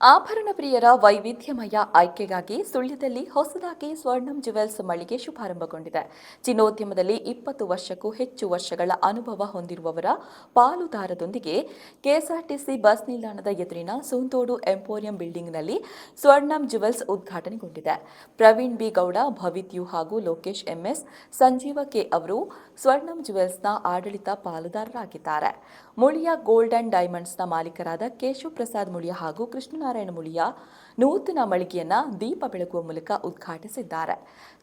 ಆಭರಣ ಪ್ರಿಯರ ವೈವಿಧ್ಯಮಯ ಆಯ್ಕೆಗಾಗಿ ಸುಳ್ಯದಲ್ಲಿ ಹೊಸದಾಗಿ ಸ್ವರ್ಣಂ ಜುವೆಲ್ಸ್ ಮಳಿಗೆ ಶುಭಾರಂಭಗೊಂಡಿದೆ. ಚಿನ್ನೋದ್ಯಮದಲ್ಲಿ 20 ವರ್ಷಕ್ಕೂ ಹೆಚ್ಚು ವರ್ಷಗಳ ಅನುಭವ ಹೊಂದಿರುವವರ ಪಾಲುದಾರದೊಂದಿಗೆ ಕೆಎಸ್ಆರ್ಟಿಸಿ ಬಸ್ ನಿಲ್ದಾಣದ ಎದುರಿನ ಸೂಂತೋಡು ಎಂಪೋರಿಯಂ ಬಿಲ್ಡಿಂಗ್ನಲ್ಲಿ ಸ್ವರ್ಣಂ ಜುವೆಲ್ಸ್ ಉದ್ಘಾಟನೆಗೊಂಡಿದೆ. ಪ್ರವೀಣ್ ಬಿ ಗೌಡ, ಭವಿತ್ ಯು ಹಾಗೂ ಲೋಕೇಶ್ ಎಂಎಸ್, ಸಂಜೀವ ಕೆ ಅವರು ಸ್ವರ್ಣಂ ಜುವೆಲ್ಸ್ನ ಆಡಳಿತ ಪಾಲುದಾರರಾಗಿದ್ದಾರೆ. ಮುಳಿಯ ಗೋಲ್ಡ್ ಅಂಡ್ ಡೈಮಂಡ್ಸ್ನ ಮಾಲೀಕರಾದ ಕೇಶವ್ ಪ್ರಸಾದ್ ಮುಳಿಯ ಹಾಗೂ ಕೃಷ್ಣನಾರಾಯಣ ಮುಳಿಯ ನೂತನ ಮಳಿಗೆಯನ್ನ ದೀಪ ಬೆಳಗುವ ಮೂಲಕ ಉದ್ಘಾಟಿಸಿದ್ದಾರೆ.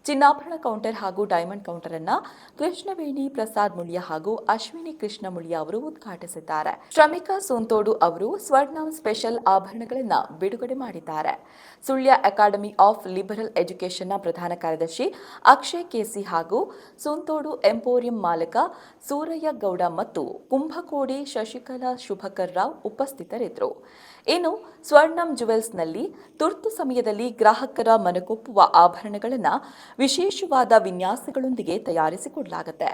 ಚಿನ್ನಾಭರಣ ಕೌಂಟರ್ ಹಾಗೂ ಡೈಮಂಡ್ ಕೌಂಟರ್ ಅನ್ನ ಕೃಷ್ಣವೇಣಿ ಪ್ರಸಾದ್ ಮುಳಿಯ ಹಾಗೂ ಅಶ್ವಿನಿ ಕೃಷ್ಣ ಮುಳಿಯ ಅವರು ಉದ್ಘಾಟಿಸಿದ್ದಾರೆ. ಶ್ರಮಿಕಾ ಸೋಂತೋಡು ಅವರು ಸ್ವರ್ಣಂ ಸ್ಪೆಷಲ್ ಆಭರಣಗಳನ್ನು ಬಿಡುಗಡೆ ಮಾಡಿದ್ದಾರೆ. ಸುಳ್ಯ ಅಕಾಡೆಮಿ ಆಫ್ ಲಿಬರಲ್ ಎಜುಕೇಷನ್ನ ಪ್ರಧಾನ ಕಾರ್ಯದರ್ಶಿ ಅಕ್ಷಯ್ ಕೆಸಿ ಹಾಗೂ ಸೋಂತೋಡು ಎಂಪೋರಿಯಂ ಮಾಲಕ ಸೂರಯ್ಯ ಗೌಡ ಮತ್ತು ಕುಂಭಕೋಡಿ ಶಶಿಕಲಾ ಶುಭಕರ್ ರಾವ್ ಉಪಸ್ಥಿತರಿದ್ದರು. ಇನ್ನು ಸ್ವರ್ಣಂ ಜುವೆಲ್ಸ್ನಲ್ಲಿ ತುರ್ತು ಸಮಯದಲ್ಲಿ ಗ್ರಾಹಕರ ಮನಕೊಪ್ಪುವ ಆಭರಣಗಳನ್ನು ವಿಶೇಷವಾದ ವಿನ್ಯಾಸಗಳೊಂದಿಗೆ ತಯಾರಿಸಿಕೊಡಲಾಗುತ್ತೆ.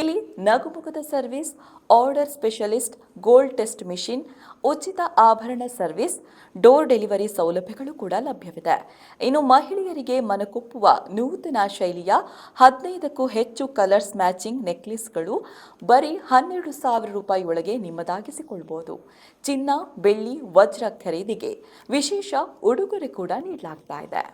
ಇಲ್ಲಿ ನಗುಮುಖದ service, order specialist, gold test machine, ಉಚಿತ ಆಭರಣ ಸರ್ವಿಸ್, ಡೋರ್ ಡೆಲಿವರಿ ಸೌಲಭ್ಯಗಳು ಕೂಡ ಲಭ್ಯವಿದೆ. ಇನ್ನು ಮಹಿಳೆಯರಿಗೆ ಮನಕೊಪ್ಪುವ ನೂತನ ಶೈಲಿಯ 15ಕ್ಕೂ ಹೆಚ್ಚು ಕಲರ್ಸ್ ಮ್ಯಾಚಿಂಗ್ ನೆಕ್ಲೆಸ್ಗಳು ಬರೀ 12,000 ರೂಪಾಯಿ ಒಳಗೆ ನಿಮ್ಮದಾಗಿಸಿಕೊಳ್ಳಬಹುದು. ಚಿನ್ನ, ಬೆಳ್ಳಿ, ವಜ್ರ ಖರೀದಿಗೆ ವಿಶೇಷ ಉಡುಗೊರೆ ಕೂಡ ನೀಡಲಾಗ್ತಾ ಇದೆ.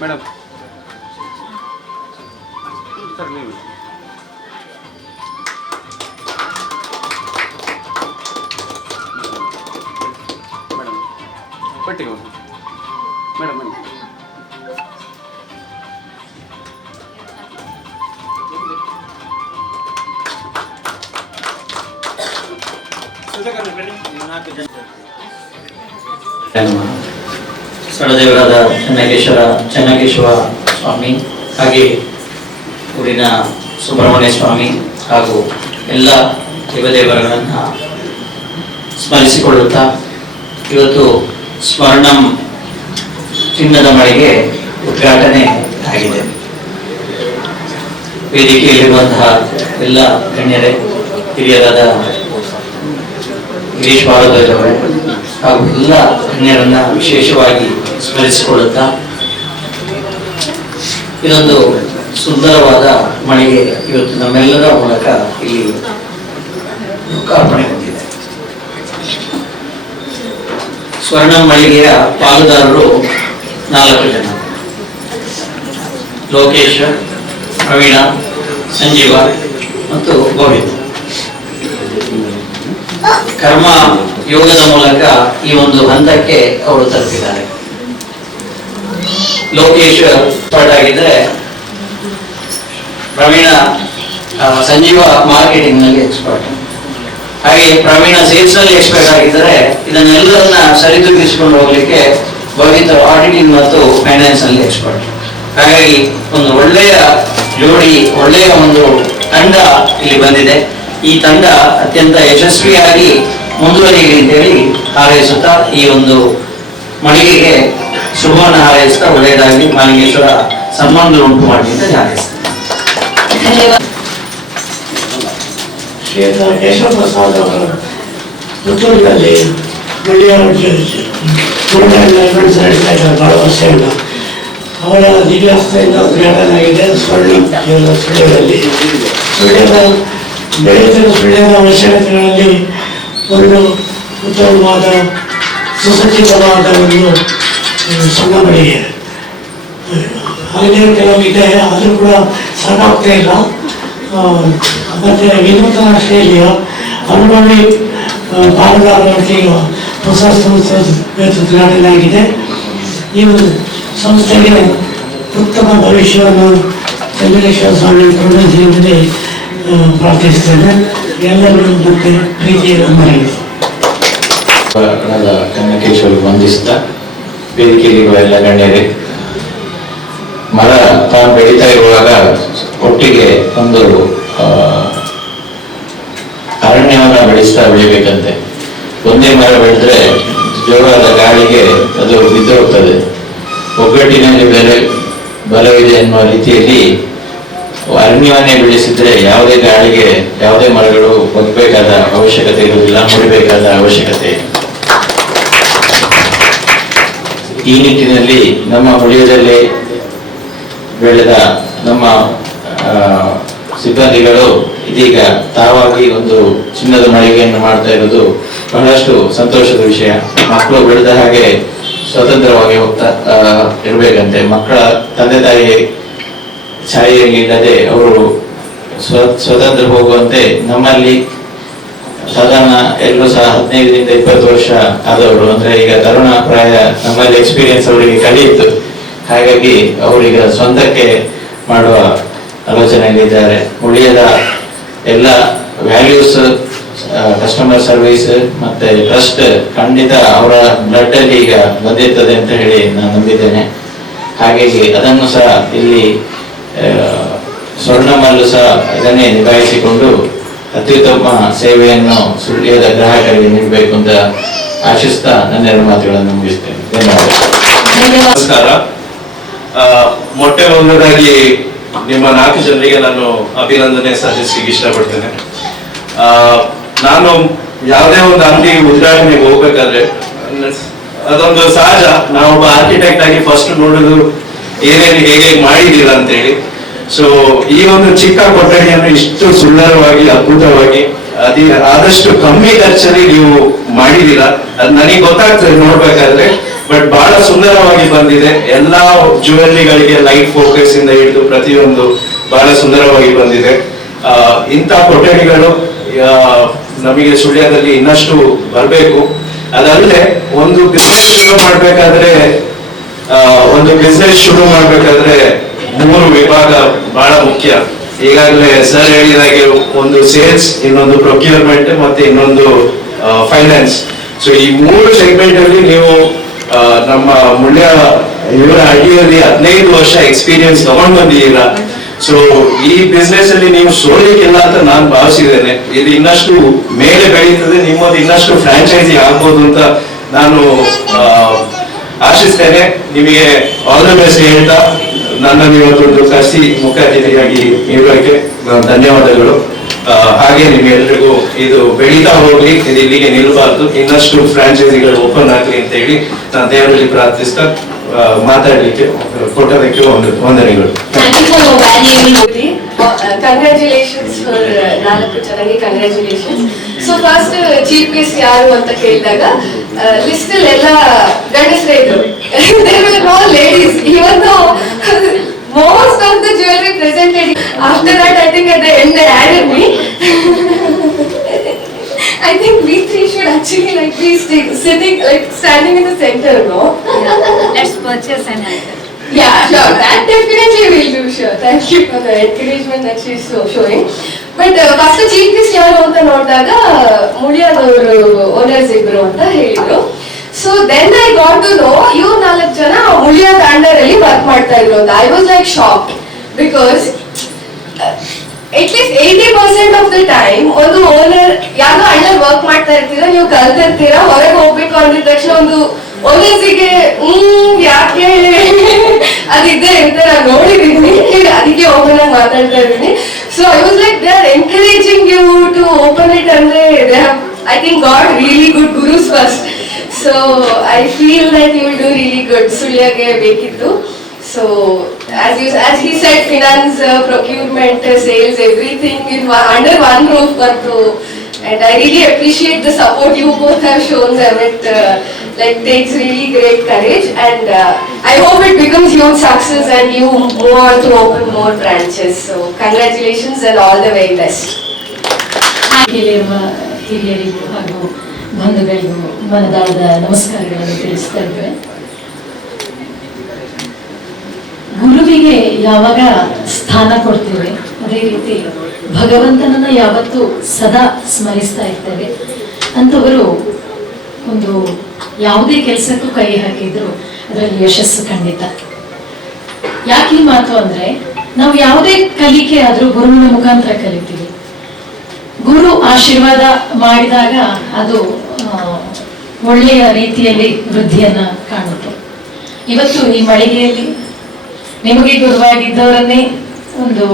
ಮೇಡಮ್ ಸರ್ ನೀವು ಮೇಡಮ್ ಪಟ್ಟಿಗೆ ಹೋಗಿ ಮೇಡಮ್ ಬನ್ನಿ. ಸ್ಥಳದೇವರಾದ ಚೆನ್ನಕೇಶವ ಸ್ವಾಮಿ, ಹಾಗೆ ಊರಿನ ಸುಬ್ರಹ್ಮಣ್ಯ ಸ್ವಾಮಿ ಹಾಗೂ ಎಲ್ಲ ದೇವದೇವರುಗಳನ್ನು ಸ್ಮರಿಸಿಕೊಳ್ಳುತ್ತಾ ಇವತ್ತು ಸ್ವರ್ಣಂ ಚಿನ್ನದ ಮಳಿಗೆ ಉದ್ಘಾಟನೆ ಆಗಿದೆ. ವೇದಿಕೆಯಲ್ಲಿರುವಂತಹ ಎಲ್ಲ ಗಣ್ಯರೇ, ಹಿರಿಯರಾದ ಗಿರೀಶ್ ಭಾರದ್ವಾಜ್ ಅವರೇ ಹಾಗೂ ಎಲ್ಲ ಗಣ್ಯರನ್ನ ವಿಶೇಷವಾಗಿ ಸ್ಮರಿಸಿಕೊಳ್ಳುತ್ತಾ ಇದೊಂದು ಸುಂದರವಾದ ಮಳಿಗೆ ಇವತ್ತು ನಮ್ಮೆಲ್ಲರ ಮೂಲಕ ಇಲ್ಲಿ ಲೋಕಾರ್ಪಣೆ ಹೊಂದಿದೆ. ಸ್ವರ್ಣ ಮಳಿಗೆಯ ಪಾಲುದಾರರು 4 ಜನ: ಲೋಕೇಶ್, ಪ್ರವೀಣ, ಸಂಜೀವ ಮತ್ತು ಗೋವಿಂದ್. ಕರ್ಮ ಯೋಗದ ಮೂಲಕ ಈ ಒಂದು ಹಂತಕ್ಕೆ ಅವರು ತಲುಪಿದ್ದಾರೆ. ಲೋಕೇಶ್ ಎಕ್ಸ್ಪರ್ಟ್ ಆಗಿದ್ರೆ, ಪ್ರವೀಣ ಸಂಜೀವ ಮಾರ್ಕೆಟಿಂಗ್ ನಲ್ಲಿ ಎಕ್ಸ್ಪರ್ಟ್, ಹಾಗೆ ಪ್ರವೀಣ ಸೇಲ್ಸ್ ನಲ್ಲಿ ಎಕ್ಸ್ಪರ್ಟ್ ಆಗಿದ್ದರೆ ಇದನ್ನೆಲ್ಲರನ್ನ ಸರಿದೂಗಿಸಿಕೊಂಡು ಹೋಗ್ಲಿಕ್ಕೆ ಭವಿತ್ ಆಡಿಟಿಂಗ್ ಮತ್ತು ಫೈನಾನ್ಸ್ ನಲ್ಲಿ ಎಕ್ಸ್ಪರ್ಟ್. ಹಾಗಾಗಿ ಒಂದು ಒಳ್ಳೆಯ ಜೋಡಿ, ಒಳ್ಳೆಯ ಒಂದು ತಂಡ ಇಲ್ಲಿ ಬಂದಿದೆ. ಈ ತಂಡ ಅತ್ಯಂತ ಯಶಸ್ವಿಯಾಗಿ ಮುಂದುವರಿಯಲಿ ಅಂತೇಳಿ ಹಾರೈಸುತ್ತಾ ಈ ಒಂದು ಮಳಿಗೆಗೆ ಶುಭವನ್ನು ಹಾರೈಸುತ್ತಾ ಒಳ್ಳೆಯದಾಗಿ ಮಾಲಿಂಗೇಶ್ವರ ಸನ್ಮಾನ ಉಂಟು ಮಾಡಿ ಅಂತ ಹಾರೈಸ್ತಾರೆ. ಶ್ರೀಯುತ ಕೇಶವ ಪ್ರಸಾದ್ ಅವರು ಪುತ್ತೂರಿನಲ್ಲಿ ಮಳ್ಳಿಯ ಬಹಳ ವರ್ಷದಿಂದ ಅವರ ದಿವ್ಯಾಸ್ತೆಯಿಂದ ಉದ್ಘಾಟನೆ ಆಗಿದೆ. ಸುಳ್ಯದಲ್ಲಿ ಬೆಳೆಯುತ್ತಿರುವ ಸುಳ್ಯದ ಅವಶ್ಯಕತೆಗಳಲ್ಲಿ ಒಂದು ಉತ್ತಮವಾದ ಸುಸಜ್ಜಿತವಾದ ಒಂದು ಸಣ್ಣ ಮಳಿಗೆ. ಹಾಗೆ ಕೆಲವು ಇದೆ, ಆದರೂ ಕೂಡ ಸಾಕಾಗ್ತಾ ಇಲ್ಲ. ಮತ್ತು ವಿನೂತನ ಶೈಲಿಯ ಅನುಭವಿ ಪಾಲುದಾರರಿಗೆ ಹೊಸ ಸಂಸ್ಥೆ ಉದ್ಘಾಟನೆ ಆಗಿದೆ. ಈ ಸಂಸ್ಥೆಗೆ ಉತ್ತಮ ಭವಿಷ್ಯವನ್ನು ಚಂದ್ರೇಶ್ವರ ಸ್ವಾಮಿ ಕರುಣಿಸುವಂತೆ ಪ್ರಾರ್ಥಿಸ್ತೇನೆ. ಎಲ್ಲರೂ ಮತ್ತೆ ಪ್ರೀತಿಯನ್ನು ಮರೆಯಿದೆ. ಚೆನ್ನಕೇಶವರು ವಂದಿಸುತ್ತಾ ವೇದಿಕೆಯಲ್ಲಿರುವ ಎಲ್ಲ ಗಣ್ಯರೇ, ಮರ ತಾನು ಬೆಳೀತಾ ಇರುವಾಗ ಒಟ್ಟಿಗೆ ಒಂದು ಅರಣ್ಯವನ್ನು ಬೆಳೆಸ್ತಾ ಬೆಳಿಬೇಕಂತೆ. ಒಂದೇ ಮರ ಬೆಳೆದ್ರೆ ಜೋರಾದ ಗಾಳಿಗೆ ಅದು ಬಿದ್ದು ಹೋಗ್ತದೆ. ಒಗ್ಗಟ್ಟಿನಲ್ಲಿ ಬಲವಿದೆ ಎನ್ನುವ ರೀತಿಯಲ್ಲಿ ಅರಣ್ಯವನ್ನೇ ಬೆಳೆಸಿದ್ರೆ ಯಾವುದೇ ಗಾಳಿಗೆ ಯಾವುದೇ ಮರಗಳು ಬಗ್ಬೇಕಾದ ಅವಶ್ಯಕತೆ ಇರುವುದಿಲ್ಲ, ಮುಡಿಬೇಕಾದ ಅವಶ್ಯಕತೆ. ಈ ನಿಟ್ಟಿನಲ್ಲಿ ನಮ್ಮ ಹುಳಿಯದಲ್ಲಿ ಬೆಳೆದ ನಮ್ಮ ಸಿಬ್ಬಂದಿಗಳು ಇದೀಗ ತಾವಾಗಿ ಒಂದು ಚಿನ್ನದ ಮಳಿಗೆಯನ್ನು ಮಾಡ್ತಾ ಇರೋದು ಬಹಳಷ್ಟು ಸಂತೋಷದ ವಿಷಯ. ಮಕ್ಕಳು ಬೆಳೆದ ಹಾಗೆ ಸ್ವತಂತ್ರವಾಗಿ ಹೋಗ್ತಾ ಇರಬೇಕಂತೆ. ಮಕ್ಕಳ ತಂದೆ ತಾಯಿ ಛಾಯೆಯಲ್ಲಿ ಇಲ್ಲದೆ ಅವರು ಸ್ವತಂತ್ರ ಹೋಗುವಂತೆ ನಮ್ಮಲ್ಲಿ ಸಾಧಾರಣ ಎಲ್ಲರೂ ಸಹ 15ರಿಂದ 20 ವರ್ಷ ಆದವರು, ಅಂದ್ರೆ ಈಗ ತರುಣ ಪ್ರಾಯ ನಮ್ಮಲ್ಲಿ ಎಕ್ಸ್ಪೀರಿಯನ್ಸ್ ಅವರಿಗೆ ಕಲಿಯಿತು. ಹಾಗಾಗಿ ಅವರೀಗ ಸ್ವಂತಕ್ಕೆ ಮಾಡುವ ಆಲೋಚನೆಯಲ್ಲಿದ್ದಾರೆ. ಉಳಿಯದ ಎಲ್ಲ ವ್ಯಾಲ್ಯೂಸ್, ಕಸ್ಟಮರ್ ಸರ್ವಿಸ್ ಮತ್ತೆ ಟ್ರಸ್ಟ್ ಖಂಡಿತ ಅವರ ಬ್ಲಡ್ ಅಲ್ಲಿ ಈಗ ಬಂದಿರ್ತದೆ ಅಂತ ಹೇಳಿ ನಾನು ನಂಬಿದ್ದೇನೆ. ಹಾಗಾಗಿ ಅದನ್ನು ಸಹ ಇಲ್ಲಿ ಸ್ವರ್ಣಮಲ್ಲು ಸಹ ಇದನ್ನೇ ನಿಭಾಯಿಸಿಕೊಂಡು ಅತ್ಯುತ್ತಮ ಸೇವೆಯನ್ನು ಸುಳ್ಯದ ಗ್ರಾಹಕರಿಗೆ ನೀಡಬೇಕು ಅಂತ ಆಶಿಸ್ತಾ ನನ್ನೆರಡು ಮಾತುಗಳನ್ನು ಮುಗಿಸ್ತೇನೆ. ಧನ್ಯವಾದ. ನಮಸ್ಕಾರ. ಮೊಟ್ಟೆ ಮೊದಲಾಗಿ ನಿಮ್ಮ 4 ಜನರಿಗೆ ನಾನು ಅಭಿನಂದನೆ ಸಲ್ಲಿಸಲಿಕ್ಕೆ ಇಷ್ಟಪಡ್ತೇನೆ. ನಾನು ಯಾವುದೇ ಒಂದು ಅಂಗಡಿ ಉದ್ಘಾಟನೆಗೆ ಹೋಗ್ಬೇಕಾದ್ರೆ ಅದೊಂದು ಸಹಜ, ನಾವೊಬ್ಬ ಆರ್ಕಿಟೆಕ್ಟ್ ಆಗಿ ಫಸ್ಟ್ ನೋಡೋದು ಏನೇನು ಹೇಗೆ ಮಾಡಿದ್ದೀರಾ ಅಂತೇಳಿ. ಸೊ ಈ ಒಂದು ಚಿಕ್ಕ ಕೊಠಡಿಯನ್ನು ಇಷ್ಟು ಸುಂದರವಾಗಿ ಅದ್ಭುತವಾಗಿ ಆದಷ್ಟು ಕಮ್ಮಿ ಖರ್ಚಲ್ಲಿ ನೀವು ಮಾಡಿದ್ದೀರಾ. ಅದು ನನಗೆ ಗೊತ್ತಾಗ್ತದೆ ನೋಡ್ಬೇಕಾದ್ರೆ. ಬಟ್ ಬಹಳ ಸುಂದರವಾಗಿ ಬಂದಿದೆ. ಎಲ್ಲಾ ಜ್ಯುವೆಲ್ಲರಿಗಳಿಗೆ ಲೈಟ್ ಫೋಕಸ್ ಇಂದ ಹಿಡಿದು ಪ್ರತಿಯೊಂದು ಬಹಳ ಸುಂದರವಾಗಿ ಬಂದಿದೆ. ಇಂಥ ಕೊಠಡಿಗಳು ನಮಗೆ ಸುಳ್ಯದಲ್ಲಿ ಇನ್ನಷ್ಟು ಬರಬೇಕು. ಅದಲ್ಲದೆ ಒಂದು ಬಿಸ್ನೆಸ್ ಶುರು ಮಾಡ್ಬೇಕಾದ್ರೆ 3 ವಿಭಾಗ ಬಹಳ ಮುಖ್ಯ. ಈಗಾಗಲೇ ಸರ್ ಹೇಳಿದಾಗೆ ಒಂದು ಸೇಲ್ಸ್, ಇನ್ನೊಂದು ಪ್ರೊಕ್ಯೂರ್ಮೆಂಟ್ ಮತ್ತೆ ಇನ್ನೊಂದು ಫೈನಾನ್ಸ್. ಸೊ ಈ 3 ಸೆಗ್ಮೆಂಟ್ ಅಲ್ಲಿ ನೀವು ನಮ್ಮ ಮುಳ್ಯ ಇವರ ಅಡಿಯಲ್ಲಿ 15 ವರ್ಷ ಎಕ್ಸ್ಪೀರಿಯನ್ಸ್ ತಗೊಂಡ್ ಬಂದಿದ್ದೀರಾ. ಸೊ ಈ ಬಿಸ್ನೆಸ್ ಅಲ್ಲಿ ನೀವು ಸೋಲಿಕ್ಕಿಲ್ಲ ಅಂತ ನಾನು ಭಾವಿಸಿದ್ದೇನೆ. ಇದು ಇನ್ನಷ್ಟು ಮೇಲೆ ಬೆಳೀತದೆ, ನಿಮ್ಮದು ಇನ್ನಷ್ಟು ಫ್ರಾಂಚೈಸಿ ಆಗ್ಬೋದು ಅಂತ ನಾನು ಆಶಿಸ್ತೇನೆ. ನಿಮಗೆ ಆಲ್ ದ ಬೆಸ್ಟ್ ಹೇಳ್ತಾ ನನ್ನನ್ನು ಇವತ್ತೊಂದು ಕರೆಸಿ ಮುಖ್ಯ ಅತಿಥಿಯಾಗಿ ಇರೋಕ್ಕೆ ಧನ್ಯವಾದಗಳು. ಹಾಗೆ ನಿಮ್ಗೆಲ್ರಿಗೂ ಇದು ಬೆಳೀತಾ ಹೋಗ್ಲಿ, ಇದು ಇಲ್ಲಿಗೆ ನಿಲ್ಬಾರ್ದು, ಇನ್ನಷ್ಟು ಫ್ರಾಂಚೈಸಿಗಳು ಓಪನ್ ಆಗ್ಲಿ ಅಂತ ಹೇಳಿ ನಾನು ದೇವರಲ್ಲಿ ಪ್ರಾರ್ಥಿಸ್ತಾ ಮಾತಾಡ್ಲಿಕ್ಕೆ ಕೊಟ್ಟದಕ್ಕೆ ವಂದನೆಗಳು. ಕಂಗ್ರ್ಯಾಚುಲೇಷನ್ಸ್ ಫಾರ್ 4 ಚೆನ್ನಾಗಿ congratulations. So first chief guest ಯಾರು ಅಂತ ಕೇಳಿದಾಗ ಲಿಸ್ಟ್ ಅಲ್ಲಿ ಎಲ್ಲ ಗಂಡಸರೇ ಇದ್ರು. Ladies, even most of the jewelry presented. After that, I think at the end they added me. I think we 3 should actually like be sitting, like standing in the center, no? Let's purchase an item. Yeah, sure. That definitely we'll do. Sure. Thank you for the encouragement that she's showing. But first chief guest ಯಾರು ಅಂತ ನೋಡಿದಾಗ ಮುಳಿಯಾದವರು owners ಇಬ್ರು ಅಂತ ಹೇಳಿದ್ರು. So then I got to know ಇವ್ರು 4 ಜನ ಮುಳಿಯಾದ under ಅಲ್ಲಿ work ಮಾಡ್ತಾ ಇದ್ರು ಅಂತ. I was like shocked because at least 80% of the time ಒಂದು ಓನರ್ ಯಾರೋ ಅಂಡರ್ ವರ್ಕ್ ಮಾಡ್ತಾ ಇರ್ತೀರಾ, ನೀವು ಕಲ್ತಿರ್ತೀರಾ, ಹೊರಗೆ ಹೋಗ್ಬೇಕು ಅಂದಿದ ತಕ್ಷಣ ಒಂದು ಓನರ್ಸಿಗೆ ಯಾಕೆ ಅದಿದ್ದೇ ಇರುತ್ತೆ. ನಾನು ನೋಡಿದೀನಿ, ಅದಕ್ಕೆ ಓಪನ್ ಆಗಿ ಮಾತಾಡ್ತಾ ಇದ್ದೀನಿ. So I was like they are encouraging you to open it. ಅಂದ್ರೆ they have, I think, got really good gurus first. So I feel that you will do really good. ಸುಳ್ಯಗೆ ಬೇಕಿತ್ತು. So as he said, finance, procurement, sales, everything in under one roof. And I really appreciate the support you both have shown them. It takes really great courage, and I hope it becomes huge success and you move on to open more branches. So congratulations and all the very best. ಹಿರಿಯರಿಗೂ ಹಾಗೂ ಬಂಧುಗಳಿಗೂ ಮನದಾಳದ ನಮಸ್ಕಾರಗಳನ್ನು ತಿಳಿಸ್ತಾ ಇದ್ದೇವೆ. ಗುರುವಿಗೆ ಯಾವಾಗ ಸ್ಥಾನ ಕೊಡ್ತೇವೆ, ಅದೇ ರೀತಿ ಭಗವಂತನನ್ನ ಯಾವತ್ತೂ ಸದಾ ಸ್ಮರಿಸ್ತಾ ಇರ್ತೇವೆ. ಅಂಥವರು ಒಂದು ಯಾವುದೇ ಕೆಲಸಕ್ಕೂ ಕೈ ಹಾಕಿದ್ರು ಅದರಲ್ಲಿ ಯಶಸ್ಸು ಖಂಡಿತ. ಯಾಕೆ ಈ ಮಾತು ಅಂದ್ರೆ, ನಾವು ಯಾವುದೇ ಕಲಿಕೆ ಆದ್ರೂ ಗುರುವಿನ ಮುಖಾಂತರ ಕಲಿತೀವಿ. ಗುರು ಆಶೀರ್ವಾದ ಮಾಡಿದಾಗ ಅದು ಒಳ್ಳೆಯ ರೀತಿಯಲ್ಲಿ ವೃದ್ಧಿಯನ್ನ ಕಾಣುತ್ತೆ. ಇವತ್ತು ಈ ಮಳಿಗೆಯಲ್ಲಿ ನಿಮಗೆ ಗುರುವಾಗಿದ್ದವರನ್ನೇ ಒಂದು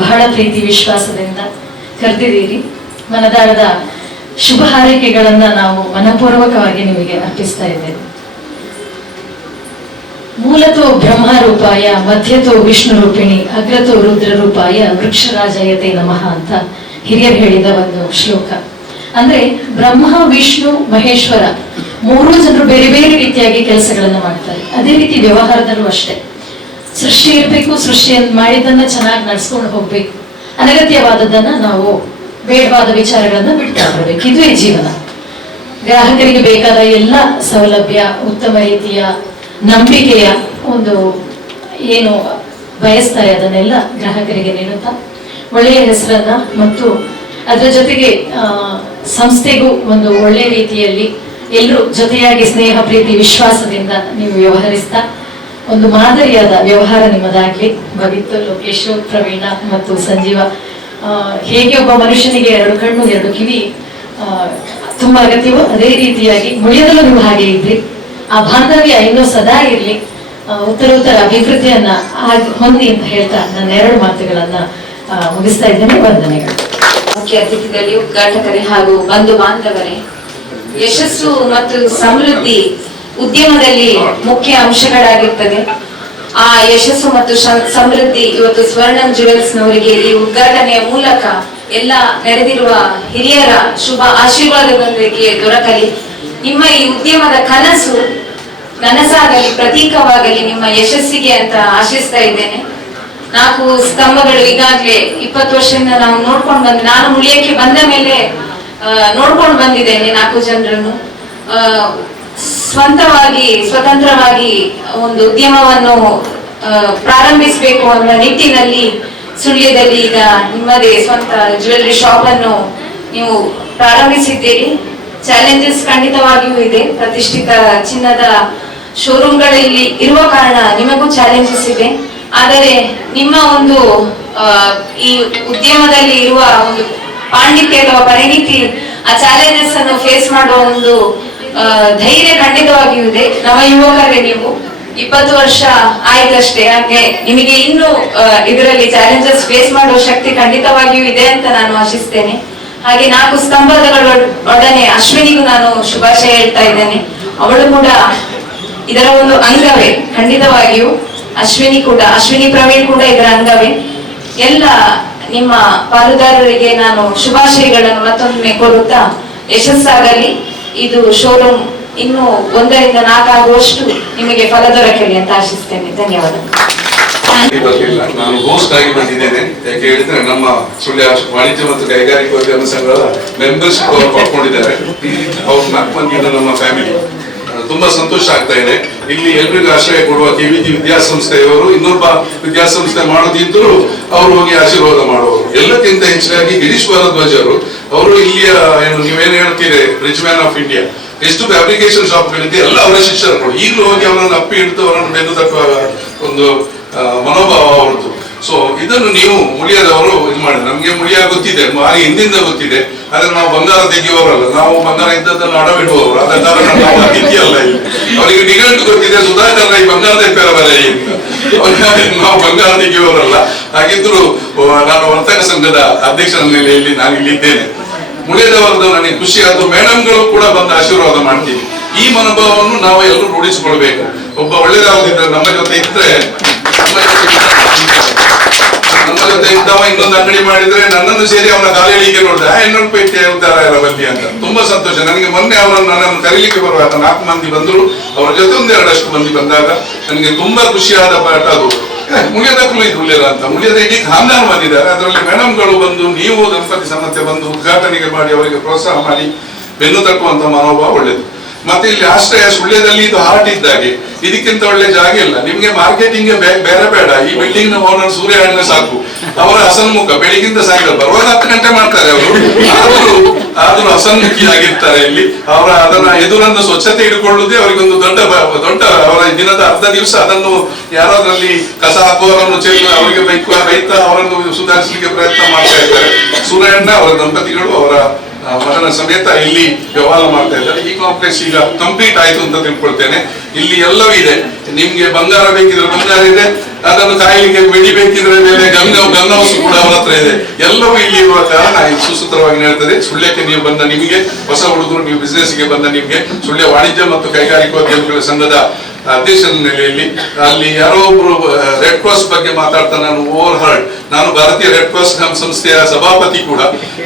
ಬಹಳ ಪ್ರೀತಿ ವಿಶ್ವಾಸದಿಂದ ಕರೆದಿದ್ದೀರಿ. ಮನದಾಳದ ಶುಭ ಹಾರೈಕೆಗಳನ್ನ ನಾವು ಮನಪೂರ್ವಕವಾಗಿ ನಿಮಗೆ ಅರ್ಪಿಸ್ತಾ ಇದ್ದೇವೆ. ಮೂಲತೋ ಬ್ರಹ್ಮರೂಪಾಯ ಮಧ್ಯತೋ ವಿಷ್ಣು ರೂಪಿಣಿ ಅಗ್ರತೋ ರುದ್ರ ರೂಪಾಯ ವೃಕ್ಷರಾಜಯತೆ ನಮಃ ಅಂತ ಹಿರಿಯರು ಹೇಳಿದ ಒಂದು ಶ್ಲೋಕ. ಅಂದ್ರೆ ಬ್ರಹ್ಮ ವಿಷ್ಣು ಮಹೇಶ್ವರ ಮೂರೂ ಜನರು ಬೇರೆ ಬೇರೆ ರೀತಿಯಾಗಿ ಕೆಲಸಗಳನ್ನ ಮಾಡ್ತಾರೆ. ಅದೇ ರೀತಿ ವ್ಯವಹಾರದಲ್ಲೂ ಅಷ್ಟೇ. ಸೃಷ್ಟಿ ಇರಬೇಕು, ಸೃಷ್ಟಿಯನ್ನು ಮಾಡಿದ್ದನ್ನ ಚೆನ್ನಾಗಿ ನಡ್ಸ್ಕೊಂಡು ಹೋಗ್ಬೇಕು, ಅನಗತ್ಯವಾದದ್ದನ್ನ ನಾವು ಬೇಡವಾದ ವಿಚಾರಗಳನ್ನ ಬಿಡ್ತಾ ಬರಬೇಕು. ಇದುವೇ ಜೀವನ. ಗ್ರಾಹಕರಿಗೆ ಬೇಕಾದ ಎಲ್ಲ ಸೌಲಭ್ಯ, ಉತ್ತಮ ರೀತಿಯ ನಂಬಿಕೆಯ ಒಂದು ಏನು ಬಯಸ್ತಾರೆ ಅದನ್ನೆಲ್ಲ ಗ್ರಾಹಕರಿಗೆ ನೀಡುತ್ತಾ ಒಳ್ಳೆಯ ಹೆಸರನ್ನ ಮತ್ತು ಅದರ ಜೊತೆಗೆ ಸಂಸ್ಥೆಗೂ ಒಂದು ಒಳ್ಳೆಯ ರೀತಿಯಲ್ಲಿ ಎಲ್ಲರೂ ಜೊತೆಯಾಗಿ ಸ್ನೇಹ ಪ್ರೀತಿ ವಿಶ್ವಾಸದಿಂದ ನೀವು ವ್ಯವಹರಿಸ್ತಾ ಒಂದು ಮಾದರಿಯಾದ ವ್ಯವಹಾರ ನಿಮ್ಮದಾಗ್ಲಿ. ಭವಿತ್ತು, ಲೋಕೇಶ್, ಪ್ರವೀಣ ಮತ್ತು ಸಂಜೀವ, ಹೇಗೆ ಒಬ್ಬ ಮನುಷ್ಯನಿಗೆ 2 ಕಣ್ಣು 2 ಕಿವಿ ತುಂಬಾ ಅಗತ್ಯವೋ ಅದೇ ರೀತಿಯಾಗಿ ಮುಳಿಯದಲ್ಲೂ ನೀವು ಹಾಗೆ ಇದ್ರಿ. ಆ ಬಾಂಧವ್ಯ ಇನ್ನೂ ಸದಾ ಇರ್ಲಿ, ಉತ್ತರೋತ್ತರ ಅಭಿವೃದ್ಧಿಯನ್ನ ಹೊಂದಿ ಅಂತ ಹೇಳ್ತಾ ನನ್ನ 2 ಮಾತುಗಳನ್ನ ಮುಗಿಸ್ತಾ ಇದ್ದೇನೆ. ವಂದನೆಗಳು. ಮುಖ್ಯ ಅತಿಥಿಗಳು, ಉದ್ಘಾಟಕರೇ ಹಾಗೂ ಬಂಧು ಬಾಂಧವರೇ, ಯಶಸ್ಸು ಮತ್ತು ಸಮೃದ್ಧಿ ಉದ್ಯಮದಲ್ಲಿ ಮುಖ್ಯ ಅಂಶಗಳಾಗಿರ್ತದೆ. ಆ ಯಶಸ್ಸು ಮತ್ತು ಸಮೃದ್ಧಿ ಇವತ್ತು ಸ್ವರ್ಣಂ ಜುವೆಲ್ಸ್ ನವರಿಗೆ ಈ ಉದ್ಘಾಟನೆಯ ಮೂಲಕ ಎಲ್ಲ ನೆರೆದಿರುವ ಹಿರಿಯರ ಶುಭ ಆಶೀರ್ವಾದದೊಂದಿಗೆ ದೊರಕಲಿ. ನಿಮ್ಮ ಈ ಉದ್ಯಮದ ಕನಸು ನನಸಾಗಲಿ, ಪ್ರತೀಕವಾಗಲಿ ನಿಮ್ಮ ಯಶಸ್ಸಿಗೆ ಅಂತ ಆಶಿಸ್ತಾ ಇದ್ದೇನೆ. 4 ಸ್ತಂಭಗಳು ಈಗಾಗಲೇ 20 ವರ್ಷದಿಂದ ನಾವು ನೋಡ್ಕೊಂಡು ನಾನು ಮುಳಿಯಕ್ಕೆ ಬಂದ ಮೇಲೆ ನೋಡ್ಕೊಂಡು ಬಂದಿದ್ದೇನೆ. 4 ಜನರನ್ನು ಸ್ವತಂತ್ರವಾಗಿ ಒಂದು ಉದ್ಯಮವನ್ನು ಪ್ರಾರಂಭಿಸಬೇಕು ಅನ್ನೋ ನಿಟ್ಟಿನಲ್ಲಿ ಸುಳ್ಯದಲ್ಲಿ ಈಗ ನಿಮ್ಮದೇ ಸ್ವಂತ ಜ್ಯುವೆಲ್ಲರಿ ಶಾಪ್ ಅನ್ನು ನೀವು ಪ್ರಾರಂಭಿಸಿದ್ದೀರಿ. ಚಾಲೆಂಜಸ್ ಖಂಡಿತವಾಗಿಯೂ ಇದೆ. ಪ್ರತಿಷ್ಠಿತ ಚಿನ್ನದ ಶೋರೂಮ್ಗಳಲ್ಲಿ ಇರುವ ಕಾರಣ ನಿಮಗೂ ಚಾಲೆಂಜಸ್ ಇದೆ. ಆದರೆ ನಿಮ್ಮ ಒಂದು ಈ ಉದ್ಯಮದಲ್ಲಿ ಇರುವ ಒಂದು ಪಾಂಡಿತ್ಯ ಅಥವಾ ಪರಿಣಿತಿ ಆ ಚಾಲೆಂಜಸ್ ಅನ್ನು ಫೇಸ್ ಮಾಡುವ ಒಂದು ಧೈರ್ಯ ಖಂಡಿತವಾಗಿಯೂ ಇದೆ. ನವ ಯುವಕರೇ, ನೀವು 20 ವರ್ಷ ಆಯ್ತಷ್ಟೇ, ಹಾಗೆ ನಿಮಗೆ ಇನ್ನು ಇದರಲ್ಲಿ ಚಾಲೆಂಜಸ್ ಫೇಸ್ ಮಾಡುವ ಶಕ್ತಿ ಖಂಡಿತವಾಗಿಯೂ ಇದೆ ಅಂತ ನಾನು ಆಶಿಸ್ತೇನೆ. ಹಾಗೆ 4 ಸ್ತಂಭದೊಡನೆ ಅಶ್ವಿನಿಗೂ ನಾನು ಶುಭಾಶಯ ಹೇಳ್ತಾ ಇದ್ದೇನೆ. ಅವಳು ಕೂಡ ಇದರ ಒಂದು ಅಂಗವೇ ಖಂಡಿತವಾಗಿಯೂ. ಅಶ್ವಿನಿ ಪ್ರವೀಣ್ ಕೂಡ ಇದರ ಅಂಗವೇ. ಎಲ್ಲ ನಿಮ್ಮ ಪಾಲುದಾರರಿಗೆ ನಾನು ಶುಭಾಶಯಗಳನ್ನು ಮತ್ತೊಮ್ಮೆ ಕೋರುತ್ತಾ ಯಶಸ್ಸಾಗಲಿ. ಇದು ಶೋರೂಮ್ ಇನ್ನು 1 ರಿಂದ 4 ಆಗುವಷ್ಟು ನಿಮಗೆ ಫಲ ದೊರಕಲಿ ಅಂತ ಆಶಿಸ್ತೇನೆ. ಧನ್ಯವಾದಗಳು. ನಾನು ಹೋಸ್ಟ್ ಆಗಿ ಬಂದಿದ್ದೇನೆ. ಯಾಕೆ ಹೇಳಿದ್ರೆ ನಮ್ಮ ಸುಳ್ಯ ವಾಣಿಜ್ಯ ಮತ್ತು ಕೈಗಾರಿಕೋದ್ಯಮ ಸಂಘದ ಮೆಂಬರ್ಶಿಪ್ ಅವರು ಪಡ್ಕೊಂಡಿದ್ದಾರೆ. ಅವ್ರು 4 ಮಂದಿ ನಮ್ಮ ಫ್ಯಾಮಿಲಿ. ತುಂಬಾ ಸಂತೋಷ ಆಗ್ತಾ ಇದೆ. ಇಲ್ಲಿ ಎಲ್ರಿಗೂ ಆಶ್ರಯ ಕೊಡುವ KVG ವಿದ್ಯಾಸಂಸ್ಥೆಯವರು ಇನ್ನೊಬ್ಬ ವಿದ್ಯಾಸಂಸ್ಥೆ ಮಾಡೋದಿದ್ರು ಅವರು ಹೋಗಿ ಆಶೀರ್ವಾದ ಮಾಡುವವರು. ಎಲ್ಲಕ್ಕಿಂತ ಹೆಚ್ಚಾಗಿ ಗಿರೀಶ್ ಭಾರದ್ವಾಜ್ ಅವರು ಇಲ್ಲಿಯ ಏನು ನೀವೇನು ಹೇಳ್ತೀರಿ ರಿಚ್ ಮ್ಯಾನ್ ಆಫ್ ಇಂಡಿಯಾ, ಎಷ್ಟು ಫ್ಯಾಬ್ರಿಕೇಶನ್ ಶಾಪ್ಗಳಿದೆ ಎಲ್ಲ ಅವರ ಶಿಷ್ಯರು. ಈಗಲೂ ಹೋಗಿ ಅವರನ್ನು ಅಪ್ಪಿ ಹಿಡಿದು ಅವರನ್ನು ಬೆನ್ನು ತಟ್ಟುವ ಒಂದು ಮನೋಭಾವ ಅವರದ್ದು. ಸೊ ಇದನ್ನು ನೀವು ಮುಳಿಯದವರು ಇದು ಮಾಡಿ, ನಮ್ಗೆ ಮುಳಿಯ ಗೊತ್ತಿದೆ, ಭಾರಿ ಹಿಂದಿಂದ ಗೊತ್ತಿದೆ. ಆದ್ರೆ ನಾವು ಬಂಗಾರ ತೆಗೆಯುವವರಲ್ಲ, ನಾವು ಬಂಗಾರ ಇದ್ದದ್ದನ್ನು ಅಡವಿಡುವವರು. ಆದ ಕಾರಣ ನಾವು ಅತಿಥಿಯಲ್ಲ. ಇಲ್ಲಿ ಅವರಿಗೆ ನಿಘಂಟು ಗೊತ್ತಿದೆ, ಸುಧಾಕರ್ ಈ ಬಂಗಾರ ತೆಪ್ಪರ ಬರಲಿ ಅಂತ. ನಾವು ಬಂಗಾರ ತೆಗೆಯುವವರಲ್ಲ. ಹಾಗಿದ್ರು ನಾನು ವರ್ತಕ ಸಂಘದ ಅಧ್ಯಕ್ಷರ ನೆಲೆಯಲ್ಲಿ ನಾನು ಇಲ್ಲಿದ್ದೇನೆ. ಮುಳಿಯದವರದ್ದು ನನಗೆ ಖುಷಿ ಆದ್ದು. ಮೇಡಮ್ಗಳು ಕೂಡ ಬಂದು ಆಶೀರ್ವಾದ ಮಾಡ್ತೀವಿ. ಈ ಮನೋಭಾವವನ್ನು ನಾವು ಎಲ್ಲರೂ ರೂಢಿಸಿಕೊಳ್ಬೇಕು. ಒಬ್ಬ ಒಳ್ಳೆಯದಾಗುತ್ತಿದ್ರೆ ನಮ್ಮ ಜೊತೆ ಇದ್ರೆ ನಮ್ಮ ಜೊತೆ ಇದ್ದವ ಇನ್ನೊಂದು ಅಂಗಡಿ ಮಾಡಿದ್ರೆ ನನ್ನನ್ನು ಸೇರಿ ಅವನ ಕಾಲೇಳಿಗೆ ನೋಡಿದೆ ಇನ್ನೊಂದು ಪೇಟೆ ಉದ್ದಾರ ಬನ್ನಿ ಅಂತ. ತುಂಬಾ ಸಂತೋಷ ನನಗೆ. ಮೊನ್ನೆ ಅವರನ್ನು ನನ್ನನ್ನು ಕರೀಲಿಕ್ಕೆ ಬರುವಾಗ 4 ಮಂದಿ ಬಂದರು. ಅವರ ಜೊತೆ 1-2 ಮಂದಿ ಬಂದಾಗ ನನಗೆ ತುಂಬಾ ಖುಷಿಯಾದ ಪಾಠ ಅದು. ಮುಳಿಯದಕ್ಕೂ ಇದು ಉಳ್ಳಿಲ್ಲ ಅಂತ. ಮುಳಿಯದ ಇಡೀ ಖಾನ್ದಾನ ಬಂದಿದ್ದಾರೆ. ಅದರಲ್ಲಿ ಮೇಡಮ್ಗಳು ಬಂದು ನೀವು ದಂಪತಿ ಸಮಸ್ಯೆ ಬಂದು ಉದ್ಘಾಟನೆಗೆ ಮಾಡಿ ಅವರಿಗೆ ಪ್ರೋತ್ಸಾಹ ಮಾಡಿ ಬೆನ್ನು ತಟ್ಟುವಂತ ಮನೋಭಾವ ಒಳ್ಳೇದು. ಮತ್ತೆ ಇಲ್ಲಿ ಆಶ್ರಯ ಸುಳ್ಯದಲ್ಲಿ ಇದು ಹಾರ್ಟ್ ಇದ್ದಾಗೆ, ಇದಕ್ಕಿಂತ ಒಳ್ಳೆ ಜಾಗ ಇಲ್ಲ. ನಿಮ್ಗೆ ಮಾರ್ಕೆಟಿಂಗ್ ಬೇರೆ ಬೇಡ. ಈ ಬಿಲ್ಡಿಂಗ್ ನ ಓನರ್ ಸೂರ್ಯ ಸಾಕು. ಅವರ ಹಸನ್ಮುಖ ಬೆಳಿಗ್ಗಿಂತ ಸಾಯಂಕಾಲ ಬರುವಾಗ 10 ಗಂಟೆ ಮಾಡ್ತಾರೆ ಅವರು. ಆದ್ರೂ ಹಸನ್ಮುಖಿಯಾಗಿರ್ತಾರೆ ಇಲ್ಲಿ. ಅವರ ಅದನ್ನ ಎದುರನ್ನು ಸ್ವಚ್ಛತೆ ಇಟ್ಟುಕೊಳ್ಳುವುದೇ ಅವರಿಗೊಂದು ದೊಡ್ಡ ಅವರ ದಿನದ ಅರ್ಧ ದಿವಸ ಅದನ್ನು ಯಾರಾದ್ರಲ್ಲಿ ಕಸ ಹಾಕುವವರನ್ನು ಚೆಲ್ಲಿ ಅವರಿಗೆ ಬೈತಾ ಅವರನ್ನು ಸುಧಾರಿಸಲಿಕ್ಕೆ ಪ್ರಯತ್ನ ಮಾಡ್ತಾ ಇರ್ತಾರೆ. ಸೂರ್ಯಣ್ಣ ಅವರ ದಂಪತಿಗಳು ಅವರ ಮಗನ ಸಮೇತ ಇಲ್ಲಿ ವ್ಯವಹಾರ ಮಾಡ್ತಾ ಇದ್ದಾರೆ. ಈ ಕಾಂಪ್ಲೆಕ್ಸ್ ಈಗ ಕಂಪ್ಲೀಟ್ ಆಯ್ತು ಅಂತ ತಿಳ್ಕೊಳ್ತೇನೆ. ಇಲ್ಲಿ ಎಲ್ಲವೂ ಇದೆ. ನಿಮ್ಗೆ ಬಂಗಾರ ಬೇಕಿದ್ರೆ ಬಂಗಾರ ಇದೆ, ಅದನ್ನು ಕಾಯಿಲಿಗೆ ಬೆಡಿ ಬೇಕಿದ್ರೆ ಮೇಲೆ ಗಂಗವಸು ಕೂಡ ಅವರ ಹತ್ರ ಇದೆ. ಎಲ್ಲವೂ ಇಲ್ಲಿ ಇರುವ ಕಾರಣ ಇದು ಸುಸೂತ್ರವಾಗಿ ಹೇಳ್ತದೆ. ಸುಳ್ಯಕ್ಕೆ ನೀವು ಬಂದ ನಿಮಗೆ, ಹೊಸ ಹುಡುಗರು ನೀವು ಬಿಸ್ನೆಸ್ಗೆ ಬಂದ ನಿಮಗೆ, ಸುಳ್ಯ ವಾಣಿಜ್ಯ ಮತ್ತು ಕೈಗಾರಿಕೋದ್ಯಮಿಗಳ ಸಂಘದ ಅಧ್ಯಕ್ಷರ ನೆಲೆಯಲ್ಲಿ ಅಲ್ಲಿ ಯಾರೋ ಒಬ್ರು ರೆಡ್ ಕ್ರಾಸ್ ಬಗ್ಗೆ ಮಾತಾಡ್ತಾ ನಾನು ಓವರ್ ಹರ್ಡ್. ನಾನು ಭಾರತೀಯ ರೆಡ್ ಕ್ರಾಸ್ ಸಂಸ್ಥೆಯ ಸಭಾಪತಿ ಕೂಡ.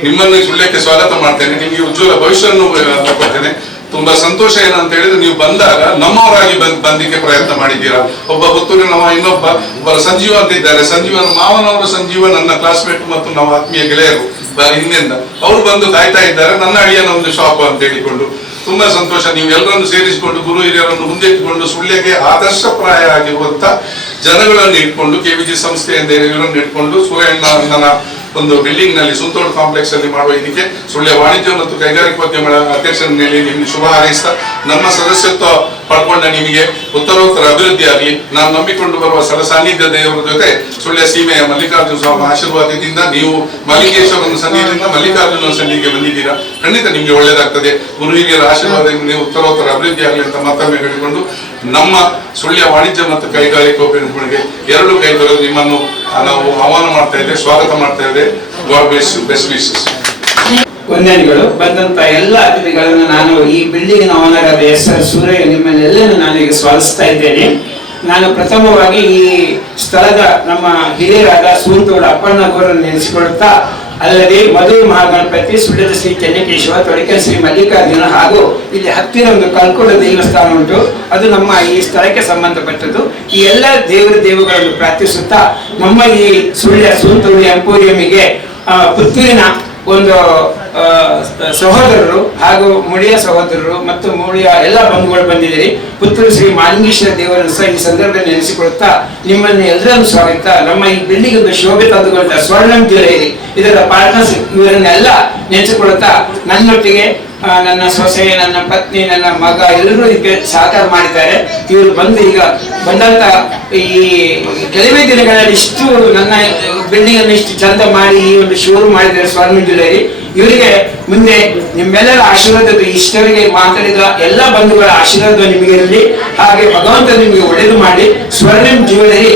ನಿಮ್ಮನ್ನು ಸುಳ್ಯಕ್ಕೆ ಸ್ವಾಗತ ಮಾಡ್ತೇನೆ. ನಿಮಗೆ ಉಜ್ವಲ ಭವಿಷ್ಯವನ್ನು ಕೊಡ್ತೇನೆ. ತುಂಬಾ ಸಂತೋಷ ಏನಂತ ಹೇಳಿದ್ರೆ ನೀವು ಬಂದಾಗ ನಮ್ಮವರಾಗಿ ಬಂದಿಕ್ಕೆ ಪ್ರಯತ್ನ ಮಾಡಿದ್ದೀರಾ. ಒಬ್ಬ ಪುತ್ತೂರಿನವ, ಒಬ್ಬ ಸಂಜೀವ ಅಂತ ಇದ್ದಾರೆ. ಸಂಜೀವನ ಮಾವನವರು ಸಂಜೀವ ನನ್ನ ಕ್ಲಾಸ್ಮೇಟ್ ಮತ್ತು ನಾವು ಆತ್ಮೀಯ ಗೆಳೆಯರು ಹಿಂದೆಂದ. ಅವ್ರು ಬಂದು ಕಾಯ್ತಾ ಇದ್ದಾರೆ ನನ್ನ ಅಳಿಯನ ಒಂದು ಶಾಪ್ ಅಂತ ಹೇಳಿಕೊಂಡು. ತುಂಬಾ ಸಂತೋಷ. ನೀವು ಎಲ್ಲರನ್ನು ಸೇರಿಸಿಕೊಂಡು ಗುರು ಹಿರಿಯರನ್ನು ಮುಂದಿಟ್ಟುಕೊಂಡು ಸುಳ್ಯಗೆ ಆದರ್ಶಪ್ರಾಯ ಆಗಿರುವಂತ ಜನಗಳನ್ನು ಇಟ್ಕೊಂಡು KVG ಸಂಸ್ಥೆಯಿಂದ ಇವರನ್ನು ಇಟ್ಕೊಂಡು ಸೂರ್ಯಣ್ಣನ ಒಂದು ಬಿಲ್ಡಿಂಗ್ ನಲ್ಲಿ ಸುಂತೋಡ್ ಕಾಂಪ್ಲೆಕ್ಸ್ ಅಲ್ಲಿ ಮಾಡುವ ಇದಕ್ಕೆ ಸುಳ್ಯ ವಾಣಿಜ್ಯ ಮತ್ತು ಕೈಗಾರಿಕೋದ್ಯಮಗಳ ಅಧ್ಯಕ್ಷರ ಮೇಲೆ ನಿಮ್ಗೆ ಶುಭ ಹಾರೈಸ್ತಾ, ನಮ್ಮ ಸದಸ್ಯತ್ವ ಪಡ್ಕೊಂಡ ನಿಮಗೆ ಉತ್ತರೋತ್ತರ ಅಭಿವೃದ್ಧಿ ಆಗಲಿ. ನಾನು ನಂಬಿಕೊಂಡು ಬರುವ ಸಾನ್ನಿಧ್ಯ ದೇವರ ಜೊತೆ ಸುಳ್ಯ ಸೀಮೆಯ ಮಲ್ಲಿಕಾರ್ಜುನ ಸ್ವಾಮಿ ಆಶೀರ್ವಾದದಿಂದ ನೀವು ಮಲ್ಲಿಕೇಶ್ವರನ ಸನ್ನಿಧಿಯಿಂದ ಮಲ್ಲಿಕಾರ್ಜುನ ಸನ್ನಿಧಿಗೆ ಬಂದಿದ್ದೀರಾ. ಖಂಡಿತ ನಿಮ್ಗೆ ಒಳ್ಳೇದಾಗ್ತದೆ. ಗುರು ಹಿರಿಯರ ಆಶೀರ್ವಾದದಿಂದ ನೀವು ಉತ್ತರೋತ್ತರ ಅಭಿವೃದ್ಧಿ ಆಗಲಿ ಅಂತ ಮತ್ತೊಮ್ಮೆ ಹೇಳಿಕೊಂಡು, ನಮ್ಮ ಸುಳ್ಯ ವಾಣಿಜ್ಯ ಮತ್ತು ಕೈಗಾರಿಕೋದ್ಯಮಿಗಳಿಗೆ ಎರಡು ಕೈ ಬರೆದು ನಿಮ್ಮನ್ನು ನಾವು ಆಹ್ವಾನ ಮಾಡ್ತಾ ಇದ್ದೇವೆ, ಸ್ವಾಗತ ಮಾಡ್ತಾ ಇದ್ದೇವೆ. God bless you, best wishes. ವಂದನೆಗಳು. ಬಂದಂತ ಎಲ್ಲ ಅತಿಥಿಗಳನ್ನು ನಾನು ಈ ಬಿಲ್ಡಿಂಗಿನ ಓನರ್ ಆದ SR ಸೂರ್ಯ ನಿಮ್ಮನ್ನೆಲ್ಲರೂ ನಾನು ಈಗ ಸ್ವಾಗತಿಸ್ತಾ ಇದ್ದೇನೆ. ನಾನು ಪ್ರಥಮವಾಗಿ ಈ ಸ್ಥಳದ ನಮ್ಮ ಹಿರಿಯರಾದ ಸೂಂತೋಡ ಅಪ್ಪಣ್ಣ ಗೌರನ್ನು ನೆನೆಸಿಕೊಳ್ಳುತ್ತಾ, ಅಲ್ಲದೆ ಮಧುರ ಮಹಾಗಣಪತಿ, ಸುಳ್ಯದ ಶ್ರೀ ಚೆನ್ನಕೇಶವ, ತೊಡಕಲ್ ಶ್ರೀ ಮಲ್ಲಿಕಾರ್ಜುನ ಹಾಗೂ ಇಲ್ಲಿ ಹತ್ತಿರ ಒಂದು ಕಲ್ಕೋಡ ದೇವಸ್ಥಾನ ಉಂಟು, ಅದು ನಮ್ಮ ಈ ಸ್ಥಳಕ್ಕೆ ಸಂಬಂಧಪಟ್ಟದ್ದು. ಈ ಎಲ್ಲ ದೇವರುಗಳನ್ನು ಪ್ರಾರ್ಥಿಸುತ್ತಾ ನಮ್ಮ ಈ ಸುಳ್ಯ ಸೂಂತೋಡಿ ಎಂಪೋರಿಯಂಗೆ ಪುತ್ತೂರಿನ ಒಂದು ಸಹೋದರರು ಹಾಗೂ ಮುಳಿಯ ಸಹೋದರರು ಮತ್ತು ಮುಳಿಯ ಎಲ್ಲ ಬಂಧುಗಳು ಬಂದಿದ್ದೀರಿ. ಪುತ್ತೂರು ಶ್ರೀ ಮಾಲಿಂಗೇಶ್ವರ ದೇವರನ್ನು ಸಹ ಈ ಸಂದರ್ಭದಲ್ಲಿ ನೆನೆಸಿಕೊಳ್ಳುತ್ತಾ ನಿಮ್ಮನ್ನು ಎಲ್ಲರನ್ನು ಸ್ವಾಗತ. ನಮ್ಮ ಈ ಬಿಲ್ಡಿಂಗ್ ಒಂದು ಶೋಭೆ ತಂದುಕೊಳ್ಳುತ್ತಾ ಸ್ವರ್ಣಂ ಜ್ಯುವೆಲರಿ ಇದರ ಪಾರ್ಟ್ನರ್ಸ್ ಇವರನ್ನೆಲ್ಲ ನೆನೆಸಿಕೊಳ್ಳುತ್ತಾ, ನನ್ನೊಟ್ಟಿಗೆ ನನ್ನ ಸೊಸೆ, ನನ್ನ ಪತ್ನಿ, ನನ್ನ ಮಗ ಎಲ್ಲರೂ ಇದಕ್ಕೆ ಸಹಕಾರ ಮಾಡಿದ್ದಾರೆ. ಇವರು ಬಂದು ಈಗ ಬಂದಂತ ಈ ಕೆಲವೇ ದಿನಗಳಲ್ಲಿ ಇಷ್ಟು ನನ್ನ ಬಿಲ್ಡಿಂಗ್ ಅನ್ನು ಇಷ್ಟು ಚಂದ ಮಾಡಿ ಈ ಒಂದು ಶೋರೂಮ್ ಮಾಡಿದ್ದಾರೆ ಸ್ವರ್ಣ ಜ್ಯುವೆಲರಿ. ಇವರಿಗೆ ಮುಂದೆ ನಿಮ್ಮೆಲ್ಲರ ಆಶೀರ್ವಾದದ ಇಷ್ಟವರಿಗೆ ಮಾತಾಡಿದ ಎಲ್ಲ ಬಂಧುಗಳ ಆಶೀರ್ವಾದ ನಿಮಗೆ ಇರಲಿ. ಹಾಗೆ ಭಗವಂತ ನಿಮಗೆ ಒಳ್ಳೆಯದು ಮಾಡಿ ಸ್ವರ್ಣ ಜ್ಯುವೆಲರಿ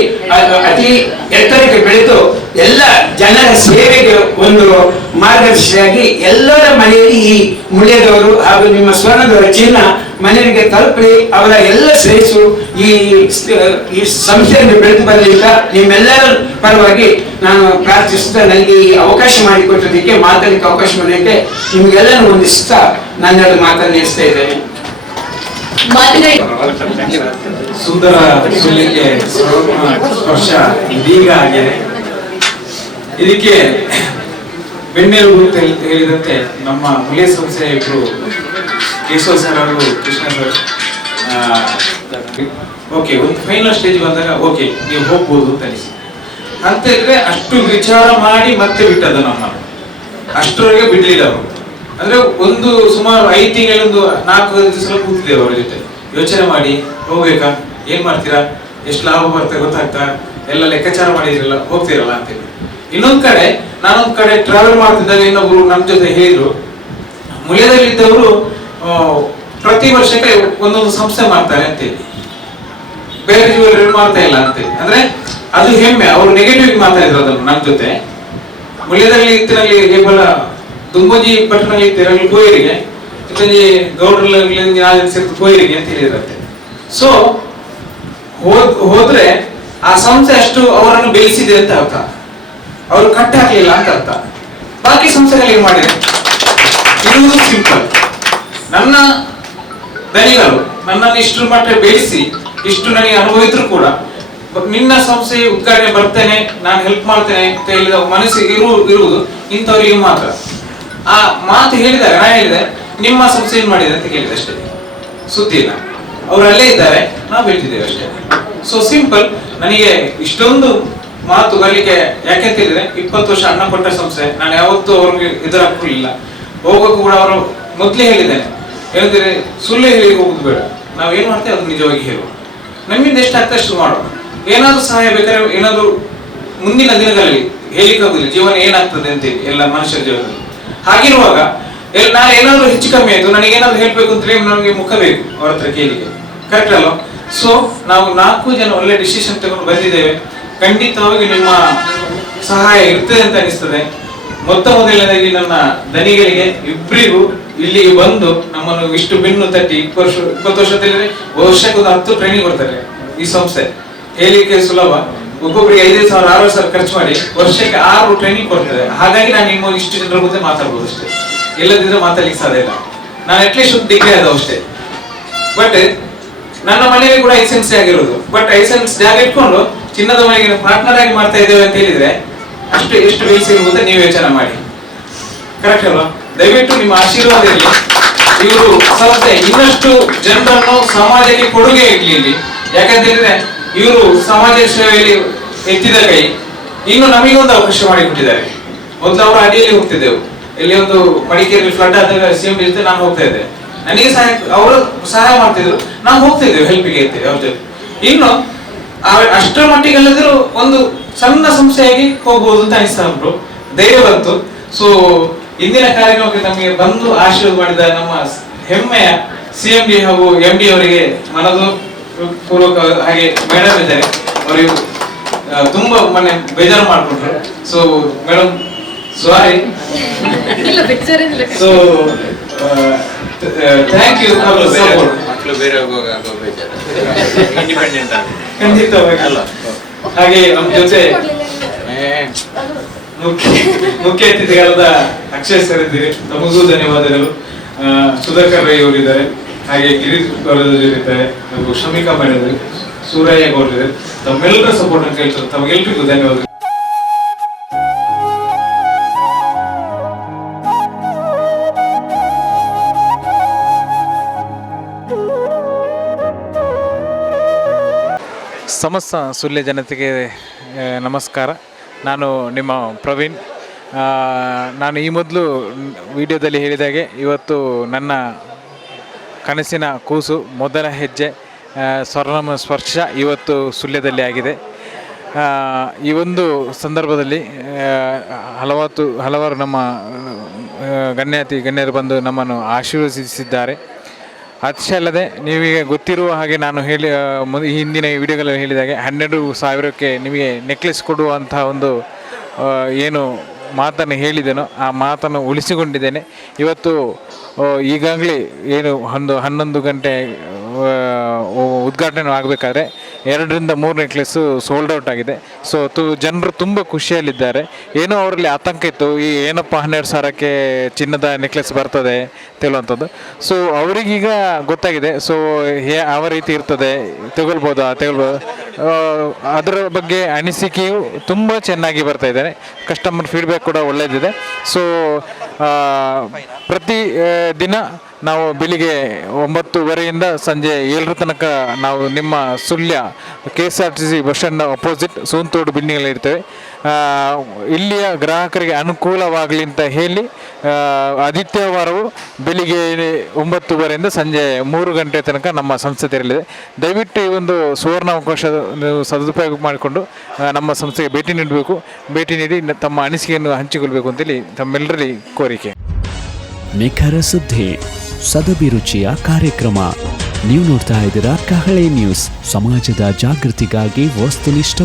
ಅತಿ ಎತ್ತರಕ್ಕೆ ಬೆಳೆದು ಎಲ್ಲ ಜನರ ಸೇವೆಗೆ ಒಂದು ಮಾರ್ಗದರ್ಶಿಯಾಗಿ ಎಲ್ಲರ ಮನೆಯಲ್ಲಿ ಈ ಮುಳಿಯದವರು ಹಾಗೂ ನಿಮ್ಮ ಸ್ವರ್ಣದವರ ಚಿನ್ನ ಮನೆಯವರಿಗೆ ತಲುಪಲಿ. ಅವರ ಎಲ್ಲ ಶ್ರೇಯಸ್ಸು ಈ ಸಂಸ್ಥೆಯನ್ನು ಬೆಳೆದು ಬರಲಿಲ್ಲ. ನಿಮ್ಮೆಲ್ಲರ ಪರವಾಗಿ ನಾನು ಪ್ರಾರ್ಥಿಸುತ್ತಾ, ನನಗೆ ಈ ಅವಕಾಶ ಮಾಡಿಕೊಟ್ಟದಕ್ಕೆ, ಮಾತಾಡಲಿಕ್ಕೆ ಅವಕಾಶ ಮಾಡೋದಕ್ಕೆ ನಿಮ್ಗೆಲ್ಲರೂ ಹೊಂದಿಸುತ್ತಾ ನನ್ನೆಲ್ಲ ಮಾತನ್ನು ನಡೆಸ್ತಾ ಇದ್ದೇನೆ. ಸುಂದರ ಸುಳ್ಯಕ್ಕೆ ಸ್ಪರ್ಶ ಇದೀಗ ಆಗಿದೆ. ಇದಕ್ಕೆ ಬೆನ್ನೆಲುಬು ಅಂತ ಹೇಳಿದಂತೆ ನಮ್ಮ ಮುಳಿಯ ಸಂಸ್ಥೆ ಇಬ್ರು ಕೇಶವ ಸರ್ ಅವರು, ಕೃಷ್ಣ ಸರ್, ಓಕೆ ಒಂದು ಫೈನಲ್ ಸ್ಟೇಜ್ ಬಂದಾಗ ಓಕೆ ನೀವು ಹೋಗ್ಬೋದು ಅಂತ ಅನಿಸಿ ಅಂತ ಹೇಳಿದ್ರೆ ಅಷ್ಟು ವಿಚಾರ ಮಾಡಿ ಮತ್ತೆ ಬಿಟ್ಟದ್ದು ನಮ್ಮ ಅಷ್ಟರವರೆಗೆ ಬಿಡ್ಲಿಲ್ಲ ಅವರು. ಅಂದ್ರೆ ಒಂದು ಸುಮಾರು 5 ತಿಂಗಳೊಂದು 4 ದಿವಸ ಕೂತಿದ್ದೇವೆ ಅವರ ಜೊತೆ. ಯೋಚನೆ ಮಾಡಿ ಹೋಗ್ಬೇಕಾ, ಏನ್ ಮಾಡ್ತೀರಾ, ಎಷ್ಟು ಲಾಭ ಬರ್ತದೆ ಗೊತ್ತಾಗ್ತಾ, ಎಲ್ಲ ಲೆಕ್ಕಾಚಾರ ಮಾಡಿದ್ರಲ್ಲ, ಹೋಗ್ತಿರಲ್ಲ ಅಂತೇಳಿ. ಇನ್ನೊಂದ್ ಕಡೆ ನಾನೊಂದ್ ಕಡೆ ಟ್ರಾವೆಲ್ ಮಾಡ್ತಿದ್ದಾಗ ಇನ್ನೊಬ್ರು ನನ್ನ ಜೊತೆ ಹೇಳಿದ್ರು, ಮುಳಿಯದಲ್ಲಿದ್ದವರು ಪ್ರತಿ ವರ್ಷಕ್ಕೆ ಒಂದೊಂದು ಸಂಸ್ಥೆ ಮಾಡ್ತಾರೆ ಅಂತೇಳಿ, ಬೇರೆ ಜ್ಯುವೆಲರಿ ಮಾಡ್ತಾ ಇಲ್ಲ ಅಂತೇಳಿ. ಅಂದ್ರೆ ಅದು ಹೆಮ್ಮೆ. ಅವರು ನೆಗೆಟಿವ್ ಮಾತಾಡಿದ್ರು ಅದನ್ನು ನನ್ನ ಜೊತೆ. ಮುಳಿಯದಲ್ಲಿ ಇತ್ತಿನಲ್ಲಿ ಕೇವಲ ದುಂಬೋಜಿ ಪಟ್ಟಣದಲ್ಲಿ ಇತ್ತಿರಲಿ ಕೋಯಿರಿಗೆ ಇತ್ತಲ್ಲಿ ಗೌಡ್ರಲ್ಲಿ ಕೋಯಿರಿಗೆ ಅಂತ ಹೇಳಿರಂತೆ. ಸೊ ಹೋದ್ರೆ ಆ ಸಂಸ್ಥೆ ಅಷ್ಟು ಅವರನ್ನು ಬೆಳೆಸಿದೆ ಅಂತ ಅರ್ಥ, ಅವರು ಕಟ್ಟ ಹಾಕ್ಲಿಲ್ಲ ಅಂತ ಅರ್ಥ. ಬಾಕಿ ಸಂಸ್ಥೆಗಳು ಏನ್ ಮಾಡಿದೆ, ಇರುವುದು ಸಿಂಪಲ್. ನನ್ನ ದನಿಗಳು ನನ್ನನ್ನು ಇಷ್ಟು ಮಟ್ಟ ಬೆಳೆಸಿ ಇಷ್ಟು ನನಗೆ ಅನುಭವಿದ್ರು ಕೂಡ ನಿನ್ನ ಸಂಸ್ಥೆ ಉದ್ಘಾಟನೆ ಬರ್ತೇನೆ, ನಾನು ಹೆಲ್ಪ್ ಮಾಡ್ತೇನೆ ಅಂತ ಹೇಳಿದ ಮನಸ್ಸಿಗೆ ಇರುವುದು ಇಂಥವ್ರಿಗೆ ಮಾತ್ರ. ಆ ಮಾತು ಹೇಳಿದಾಗ ನಾ ಹೇಳಿದೆ, ನಿಮ್ಮ ಸಂಸ್ಥೆ ಏನ್ ಮಾಡಿದೆ ಅಂತ ಕೇಳಿದೆ ಅಷ್ಟೇ, ಸುದ್ದಿ ಇಲ್ಲ. ಅವ್ರು ಅಲ್ಲೇ ಇದ್ದಾರೆ, ನಾವು ಹೇಳ್ತಿದ್ದೇವೆ ಅಷ್ಟೇ. So simple. ನನಗೆ ಇಷ್ಟೊಂದು ಮಾತು ಬರಲಿಕ್ಕೆ ಯಾಕೆಂತ ಹೇಳಿದ್ರೆ 20 ವರ್ಷ ಅನ್ನ ಕೊಟ್ಟ ಸಂಸ್ಥೆ, ನಾನು ಯಾವತ್ತೂ ಅವ್ರಿಗೆ ಎದುರಾಗಲಿಲ್ಲ. ಹೋಗೋಕ್ಕೂ ಕೂಡ ಅವರು ಮೊದಲೇ ಹೇಳಿದ್ದೇನೆ, ಹೇಳಿದ್ರೆ ಸುಳ್ಳು ಹೇಳಿ ಹೋಗುದು ಬೇಡ, ನಾವ್ ಏನ್ ಮಾಡ್ತೇವೆ ಅದು ನಿಜವಾಗಿ ಹೇಳುವ, ನಮ್ಮಿಂದ ಎಷ್ಟಾಗ್ತದೆ ಅಷ್ಟು ಮಾಡೋಣ. ಏನಾದ್ರು ಸಹಾಯ ಬೇಕಾದ್ರೆ, ಏನಾದ್ರು ಮುಂದಿನ ದಿನಗಳಲ್ಲಿ ಹೇಳಿಕ್ಕಾಗುದಿಲ್ಲ ಜೀವನ ಏನಾಗ್ತದೆ ಅಂತೇಳಿ ಎಲ್ಲ ಮನುಷ್ಯರ ಜೀವನದಲ್ಲಿ. ಹಾಗಿರುವಾಗ ನಾನು ಏನಾದ್ರು ಹೆಚ್ಚು ಕಮ್ಮಿ ಆಯ್ತು, ನನಗೆ ಏನಾದ್ರು ಹೇಳ್ಬೇಕು ಅಂತ ಹೇಳಿ ನನಗೆ ಮುಖ ಬೇಕು ಅವ್ರ ಹತ್ರ ಕೇಳಿಗೆ, ಕರೆಕ್ಟ್ ಅಲ್ವಾ? ಸೊ ನಾವು 4 ಜನ ಒಳ್ಳೆ ಡಿಸಿಷನ್ ತಗೊಂಡು ಬಂದಿದ್ದೇವೆ. ಖಂಡಿತವಾಗಿ ನಿಮ್ಮ ಸಹಾಯ ಇರ್ತದೆ ಅಂತ ಅನಿಸ್ತದೆ. ಮೊದಲನೇದಾಗಿ ನನ್ನ ದನಿಗಳಿಗೆ ಇಬ್ಬರಿಗೂ ಇಲ್ಲಿಗೆ ಬಂದು ನಮ್ಮನ್ನು ಇಷ್ಟು ಬೆನ್ನು ತಟ್ಟಿ 20 ವರ್ಷದಲ್ಲಿ ವರ್ಷಕ್ಕೆ ಒಂದು 10 ಟ್ರೈನಿಂಗ್ ಕೊಡ್ತಾರೆ ಈ ಸಂಸ್ಥೆ. ಹೇಳಿಕೆ ಸುಲಭ, ಒಬ್ಬೊಬ್ಬರಿಗೆ 5,000 6,000 ಖರ್ಚು ಮಾಡಿ ವರ್ಷಕ್ಕೆ 6 ಟ್ರೈನಿಂಗ್ ಕೊಡ್ತಾರೆ. ಹಾಗಾಗಿ ನಾನು ನಿಮ್ಮ ಇಷ್ಟು ಜನರ ಮುಂದೆ ಮಾತಾಡ್ಬೋದು ಅಷ್ಟೇ, ಇಲ್ಲದಿದ್ರೆ ಮಾತಾಡ್ಲಿಕ್ಕೆ ಸಾಧ್ಯ ಇಲ್ಲ. ನಾನು ಅಟ್ಲೀಸ್ಟ್ ಒಂದು ಡಿಗ್ರಿ ಆದ ಅಷ್ಟೇ. ಬಟ್ ನನ್ನ ಮನೆಯಲ್ಲಿ ಕೂಡ ಐಸೆನ್ಸ್ ಆಗಿರೋದು. ಬಟ್ ಐಸೆನ್ಸ್ ಜಾಗ ಇಟ್ಕೊಂಡು ಚಿನ್ನದ ಮನೆಗೆ ಪಾರ್ಟ್ನರ್ ಆಗಿ ಮಾಡ್ತಾ ಇದ್ದೇವೆ ಅಂತ ಹೇಳಿದ್ರೆ ಅಷ್ಟು ಎಷ್ಟು ಬೇಯಿಸಿರ್ಬೋದು ನೀವು ಯೋಚನೆ ಮಾಡಿ, ಕರೆಕ್ಟ್ ಅಲ್ವಾ? ದಯವಿಟ್ಟು ನಿಮ್ಮ ಆಶೀರ್ವಾದ ಇರಲಿ. ಇವರು ಸಂಸ್ಥೆ ಇನ್ನಷ್ಟು ಜನರನ್ನು ಸಮಾಜಕ್ಕೆ ಕೊಡುಗೆ ಇರ್ಲಿ ಇಲ್ಲಿ. ಯಾಕಂತ ಹೇಳಿದ್ರೆ ಇವರು ಸಮಾಜ ಸೇವೆಯಲ್ಲಿ ಎತ್ತಿದ ಕೈ. ಇನ್ನು ನಮಗೆ ಒಂದು ಅವಕಾಶ ಮಾಡಿಕೊಟ್ಟಿದ್ದಾರೆ. ಮೊದಲು ಅವರ ಅಡಿಯಲ್ಲಿ ಹೋಗ್ತಿದ್ದೆವು. ಇಲ್ಲಿ ಒಂದು ಮಡಿಕೇರಿ ಫ್ಲಡ್ ಆದಾಗ ಸಿಎಂ ಜೊತೆ ನಾನು ಹೋಗ್ತಾ ಇದ್ದೆ. ನನಗೆ ಸಹಾಯ, ಅವರು ಸಹಾಯ ಮಾಡ್ತಿದ್ರು, ನಾವು ಹೋಗ್ತಾ ಇದ್ದೇವೆ ಹೆಲ್ಪಿಗೆ ಇರ್ತೇವೆ ಅವ್ರ ಜೊತೆ. ಇನ್ನು ಅಷ್ಟರ ಮಟ್ಟಿಗೆ ಅಲ್ಲದಿದ್ರು ಒಂದು ಸಣ್ಣ ಸಂಸ್ಥೆಯಾಗಿ ಹೋಗ್ಬೋದು ಅಂತ ಅನಿಸ್ತಾ ಉಂಟು, ಧೈರ್ಯ ಬಂತು. ಸೊ ಇಂದಿನ ಕಾರ್ಯಕ್ರಮಕ್ಕೆ ನಮಗೆ ಬಂದು ಆಶೀರ್ವಾದ ಮಾಡಿದ ನಮ್ಮ ಹೆಮ್ಮೆಯ CMD ಹಾಗೂ MD ಅವರಿಗೆ ಮನದು ಪೂರ್ವಕ, ಹಾಗೆ ಮೇಡಮ್ ಇದ್ದಾರೆ, ಅವರಿಗೆ ತುಂಬಾ ಮೊನ್ನೆ ಬೇಜಾರು ಮಾಡ್ಕೊಂಡ್ರು. So madam sorry. So thank you for your support. ಮಕ್ಕಳು ಬೇರೆ ಹೋಗುವಾಗ ಇಂಡಿಪೆಂಡೆಂಟ್ ಖಂಡಿತವಾಗಿ ಅಲ್ಲ. ಹಾಗೆ ನಮ್ಮ ಜೊತೆ ಮುಖ್ಯ ಅತಿಥಿಗಳಾದ ಅಕ್ಷಯ್ ಸರ್ ಇದ್ದೀರಿ, ತಮಗೂ ಧನ್ಯವಾದಗಳು. ಸುಧಾಕರ್ ರೈ ಅವರಿದ್ದಾರೆ, ಹಾಗೆ ಗಿರೀಶ್ ಇದ್ದಾರೆ, ಶಮಿಕಾ ಮಾಡಿದ್ದಾರೆ, ಸೂರಯ್ಯ ಗೌಡ್ರಿದ್ದಾರೆ. ತಮ್ಮೆಲ್ಲರ ಸಪೋರ್ಟ್ ಅಂತ ಕೇಳ್ತಾರೆ. ತಮಗೆಲ್ಲರಿಗೂ ಧನ್ಯವಾದಗಳು. ಸಮಸ್ತ ಸುಳ್ಯ ಜನತೆಗೆ ನಮಸ್ಕಾರ. ನಾನು ನಿಮ್ಮ ಪ್ರವೀಣ್. ನಾನು ಈ ಮೊದಲು ವಿಡಿಯೋದಲ್ಲಿ ಹೇಳಿದಾಗೆ ಇವತ್ತು ನನ್ನ ಕನಸಿನ ಕೂಸು ಮೊದಲ ಹೆಜ್ಜೆ ಸ್ವರ್ಣ ಸ್ಪರ್ಶ ಇವತ್ತು ಸುಳ್ಯದಲ್ಲಿ ಆಗಿದೆ. ಈ ಒಂದು ಸಂದರ್ಭದಲ್ಲಿ ಹಲವಾರು ನಮ್ಮ ಗಣ್ಯರು ಬಂದು ನಮ್ಮನ್ನು ಆಶೀರ್ವದಿಸಿದ್ದಾರೆ. ಅಷ್ಟೇ ಅಲ್ಲದೆ ನೀವೀಗ ಗೊತ್ತಿರುವ ಹಾಗೆ ನಾನು ಹಿಂದಿನ ವಿಡಿಯೋಗಳಲ್ಲಿ ಹೇಳಿದಾಗೆ 12,000ಕ್ಕೆ ನಿಮಗೆ ನೆಕ್ಲೆಸ್ ಕೊಡುವಂಥ ಒಂದು ಏನು ಮಾತನ್ನು ಹೇಳಿದ್ದೇನೋ ಆ ಮಾತನ್ನು ಉಳಿಸಿಕೊಂಡಿದ್ದೇನೆ. ಇವತ್ತು ಈಗಾಗಲೇ ಏನು 11 ಗಂಟೆ ಉದ್ಘಾಟನೆ ಆಗಬೇಕಾದ್ರೆ 2-3 ನೆಕ್ಲೆಸ್ಸು ಸೋಲ್ಡ್ ಔಟ್ ಆಗಿದೆ. ಸೊ ಜನರು ತುಂಬ ಖುಷಿಯಲ್ಲಿದ್ದಾರೆ. ಏನೋ ಅವರಲ್ಲಿ ಆತಂಕ ಇತ್ತು, ಏನಪ್ಪ 12,000ಕ್ಕೆ ಚಿನ್ನದ ನೆಕ್ಲೆಸ್ ಬರ್ತದೆ ಹೇಳುವಂಥದ್ದು. ಸೊ ಅವರಿಗೀಗ ಗೊತ್ತಾಗಿದೆ. ಸೊ ಯಾವ ರೀತಿ ಇರ್ತದೆ, ತಗೊಳ್ಬೋದು. ಅದರ ಬಗ್ಗೆ ಅನಿಸಿಕೆಯು ತುಂಬ ಚೆನ್ನಾಗಿ ಬರ್ತಾ ಇದ್ದಾರೆ. ಕಸ್ಟಮರ್ ಫೀಡ್ಬ್ಯಾಕ್ ಕೂಡ ಒಳ್ಳೆಯದಿದೆ. ಸೊ ಪ್ರತಿ ದಿನ ನಾವು ಬೆಳಿಗ್ಗೆ 9:30ಯಿಂದ ಸಂಜೆ 7 ತನಕ ನಾವು ನಿಮ್ಮ Sullia KSRTC bus stand opposite Sonthodu ಬಿಲ್ಡಿಂಗಲ್ಲಿ ಇರ್ತೇವೆ. ಇಲ್ಲಿಯ ಗ್ರಾಹಕರಿಗೆ ಅನುಕೂಲವಾಗಲಿ ಅಂತ ಹೇಳಿ ಆದಿತ್ಯವಾರವೂ ಬೆಳಿಗ್ಗೆ 9:30ರಿಂದ ಸಂಜೆ 3 ಗಂಟೆ ತನಕ ನಮ್ಮ ಸಂಸ್ಥೆ ತೆರಳಿದೆ. ದಯವಿಟ್ಟು ಈ ಒಂದು ಸುವರ್ಣಾವಕಾಶ ಸದುಪಯೋಗ ಮಾಡಿಕೊಂಡು ನಮ್ಮ ಸಂಸ್ಥೆಗೆ ಭೇಟಿ ನೀಡಿ ತಮ್ಮ ಅನಿಸಿಕೆಯನ್ನು ಹಂಚಿಕೊಳ್ಬೇಕು ಅಂತೇಳಿ ತಮ್ಮೆಲ್ಲರಲ್ಲಿ ಕೋರಿಕೆ. ನಿಖರ ಸುದ್ದಿ, ಸದಭಿರುಚಿಯ ಕಾರ್ಯಕ್ರಮ. ನೀವು ನೋಡ್ತಾ ಇದ್ದೀರಾ ಕಹಳೆ ನ್ಯೂಸ್, ಸಮಾಜದ ಜಾಗೃತಿಗಾಗಿ ವಸ್ತುನಿಷ್ಠ